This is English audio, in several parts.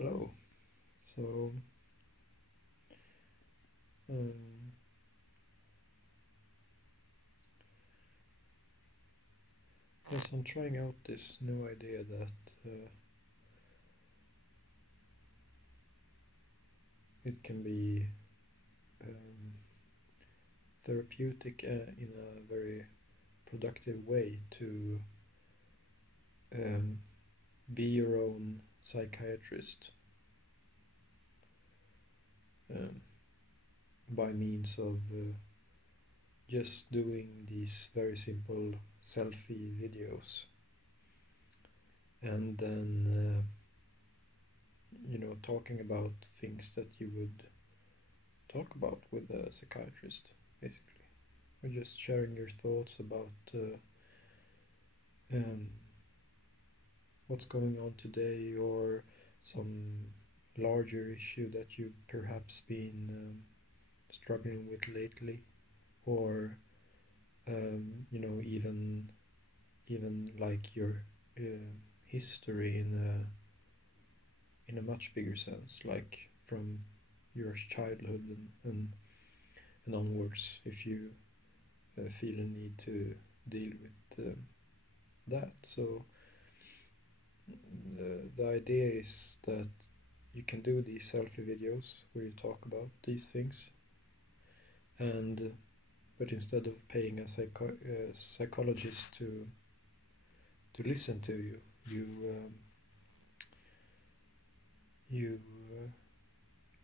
Hello. So, um, yes, I'm trying out this new idea that it can be um, therapeutic in a very productive way to um, be your own psychiatrist um, by means of just doing these very simple selfie videos, and then talking about things that you would talk about with a psychiatrist, basically, or just sharing your thoughts about um, what's going on today, or some larger issue that you've perhaps been struggling with lately, or even like your history in a much bigger sense, like from your childhood and onwards, if you feel a need to deal with that. So the idea is that you can do these selfie videos where you talk about these things, and but instead of paying a psychologist to listen to you, you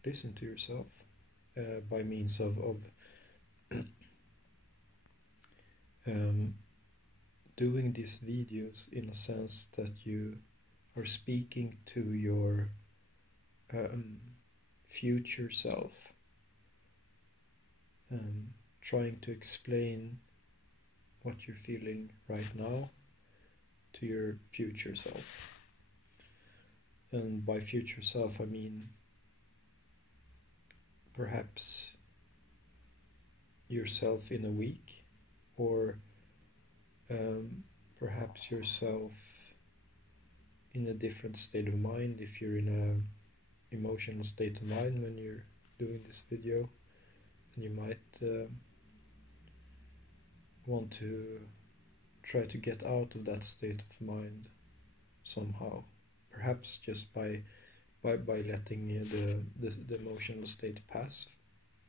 listen to yourself by means of doing these videos in a sense that you are speaking to your future self, trying to explain what you're feeling right now to your future self. And by future self, I mean perhaps yourself in a week, or perhaps yourself in a different state of mind if you're in a emotional state of mind when you're doing this video, and you might want to try to get out of that state of mind somehow, perhaps just by letting the emotional state pass.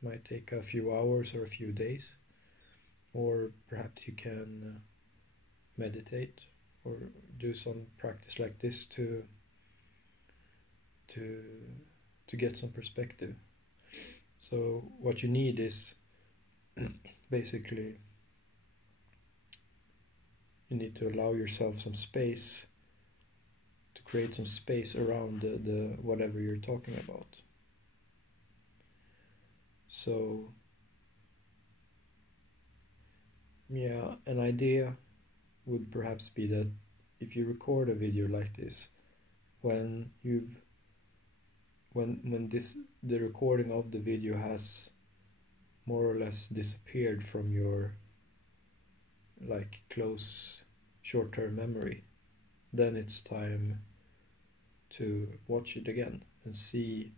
Might take a few hours or a few days, or perhaps you can meditate or do some practice like this to get some perspective. So what you need is basically you need to allow yourself some space, to create some space around the whatever you're talking about. So yeah, an idea would perhaps be that if you record a video like this, when the recording of the video has more or less disappeared from your like close short-term memory, then it's time to watch it again and see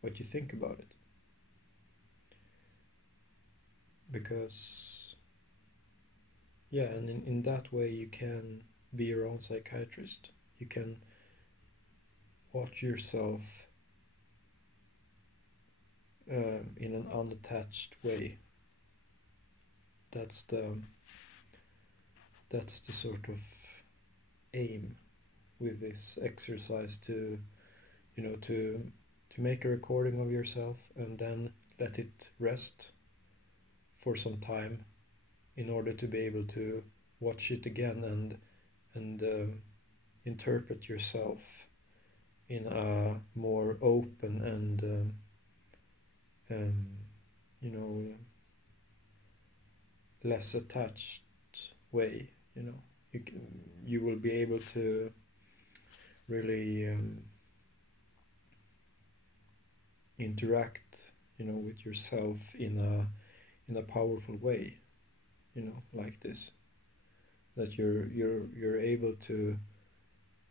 what you think about it. Because yeah, and in that way you can be your own psychiatrist. You can watch yourself in an unattached way. That's the sort of aim with this exercise, to make a recording of yourself and then let it rest for some time in order to be able to watch it again and interpret yourself in a more open and less attached way. You will be able to really interact with yourself in a powerful way, like this, that you're able to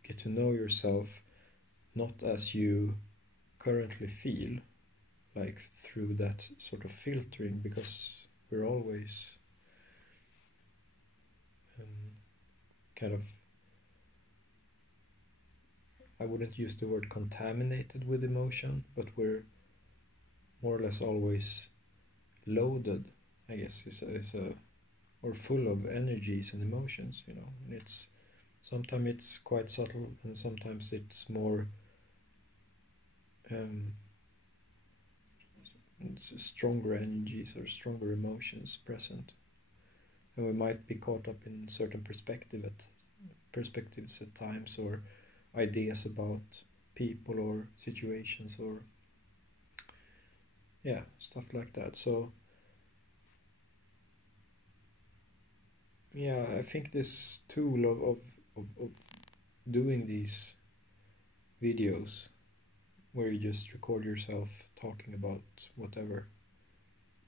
get to know yourself not as you currently feel, like through that sort of filtering, because we're always kind of, I wouldn't use the word contaminated with emotion, but we're more or less always loaded, I guess, or full of energies and emotions, and it's sometimes it's quite subtle, and sometimes it's more stronger energies or stronger emotions present, and we might be caught up in certain perspectives at times, or ideas about people or situations, or stuff like that. So I think this tool of doing these videos where you just record yourself talking about whatever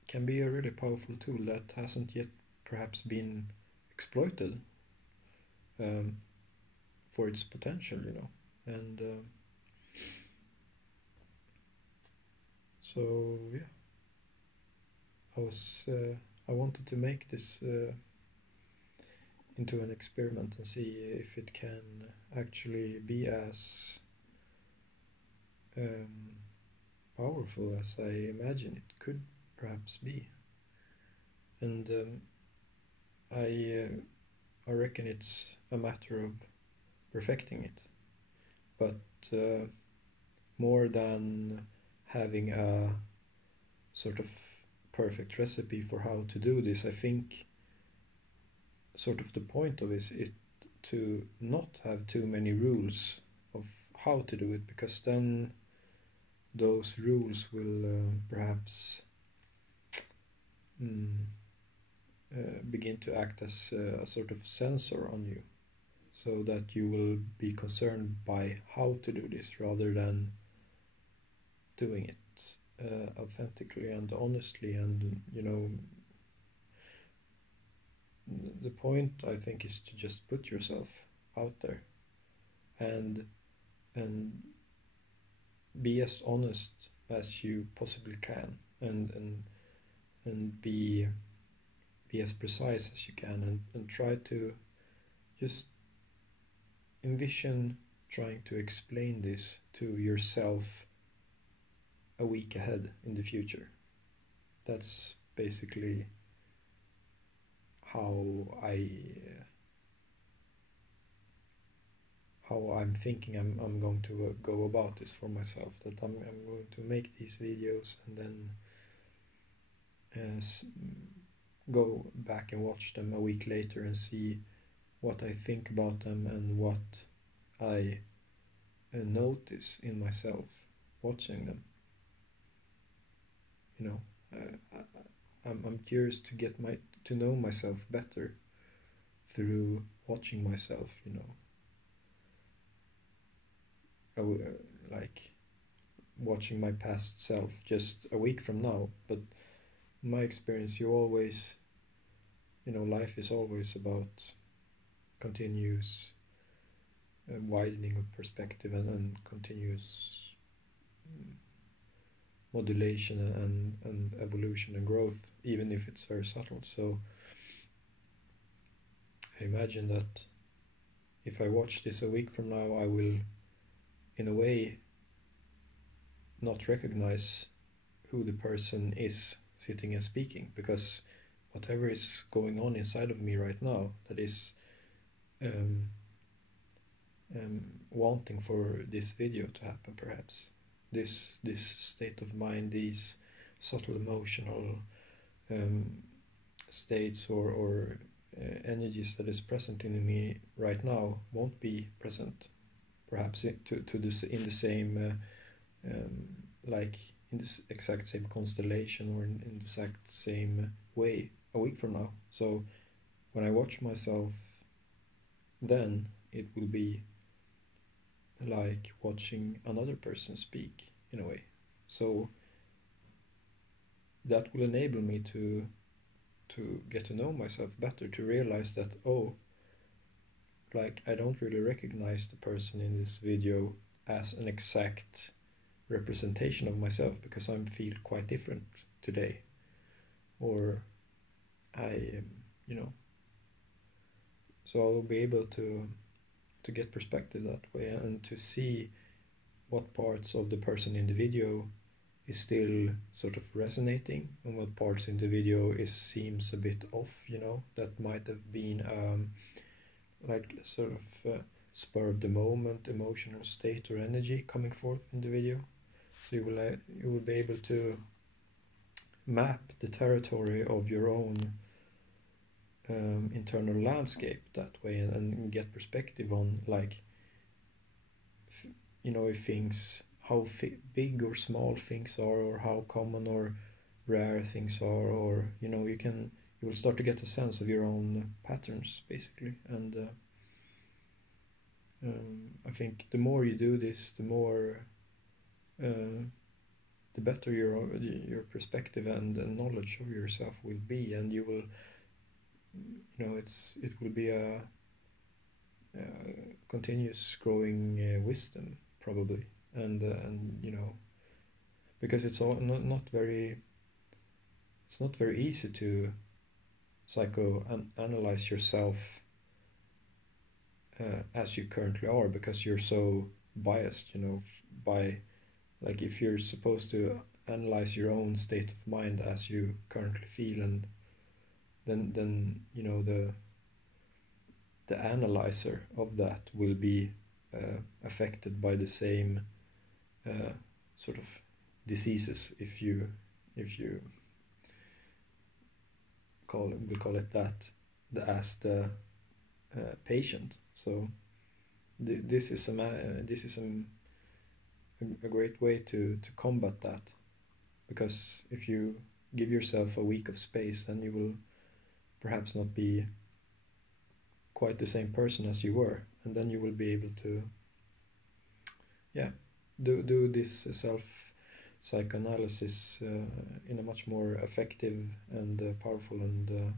can be a really powerful tool that hasn't yet perhaps been exploited for its potential, and so I wanted to make this into an experiment and see if it can actually be as powerful as I imagine it could perhaps be. And I reckon it's a matter of perfecting it, but more than having a sort of perfect recipe for how to do this, I think sort of the point of this is to not have too many rules of how to do it, because then those rules will perhaps begin to act as a sort of censor on you, so that you will be concerned by how to do this rather than doing it authentically and honestly. And the point, I think, is to just put yourself out there and be as honest as you possibly can, and be as precise as you can, and try to just envision trying to explain this to yourself a week ahead in the future. That's basically how I'm thinking I'm going to go about this for myself, that I'm going to make these videos and then go back and watch them a week later and see what I think about them and what I notice in myself watching them. I'm curious to get to know myself better through watching myself. Like watching my past self just a week from now. But in my experience, you always, life is always about continuous widening of perspective and continuous modulation and evolution and growth, even if it's very subtle. So I imagine that if I watch this a week from now, I will, in a way, not recognize who the person is sitting and speaking, because whatever is going on inside of me right now, that is wanting for this video to happen, perhaps this state of mind, these subtle emotional states or energies that is present in me right now won't be present perhaps to this in the same like in this exact same constellation or in the exact same way a week from now. So when I watch myself, then it will be like watching another person speak in a way. So that will enable me to get to know myself better, to realize that, like, I don't really recognize the person in this video as an exact representation of myself, because I feel quite different today, or I you know, so I will be able to get perspective that way, and to see what parts of the person in the video is still sort of resonating, and what parts in the video seems a bit off, you know, that might have been like sort of spur of the moment emotional state or energy coming forth in the video. So you will be able to map the territory of your own internal landscape that way, and get perspective on, like, you know, if things, how big or small things are, or how common or rare things are, or, you know, you will start to get a sense of your own patterns, basically. And I think the more you do this, the more the better your perspective and knowledge of yourself will be, and you will, you know, it will be a continuous growing wisdom, probably. And you know, because it's all not very easy to psychoanalyze yourself as you currently are, because you're so biased, you know, by, like, if you're supposed to analyze your own state of mind as you currently feel, and then you know, the analyzer of that will be affected by the same sort of diseases, if you call it that, as the patient. So this is a great way to combat that, because if you give yourself a week of space, then you will perhaps not be quite the same person as you were, and then you will be able to, yeah, do this self psychoanalysis in a much more effective and powerful and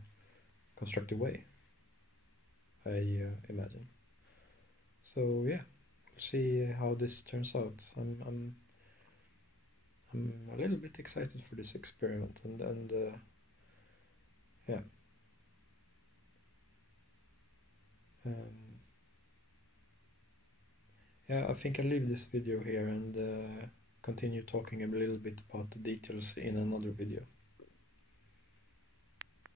constructive way, I imagine. So yeah, we'll see how this turns out. I'm a little bit excited for this experiment, and yeah. Yeah, I think I'll leave this video here and continue talking a little bit about the details in another video.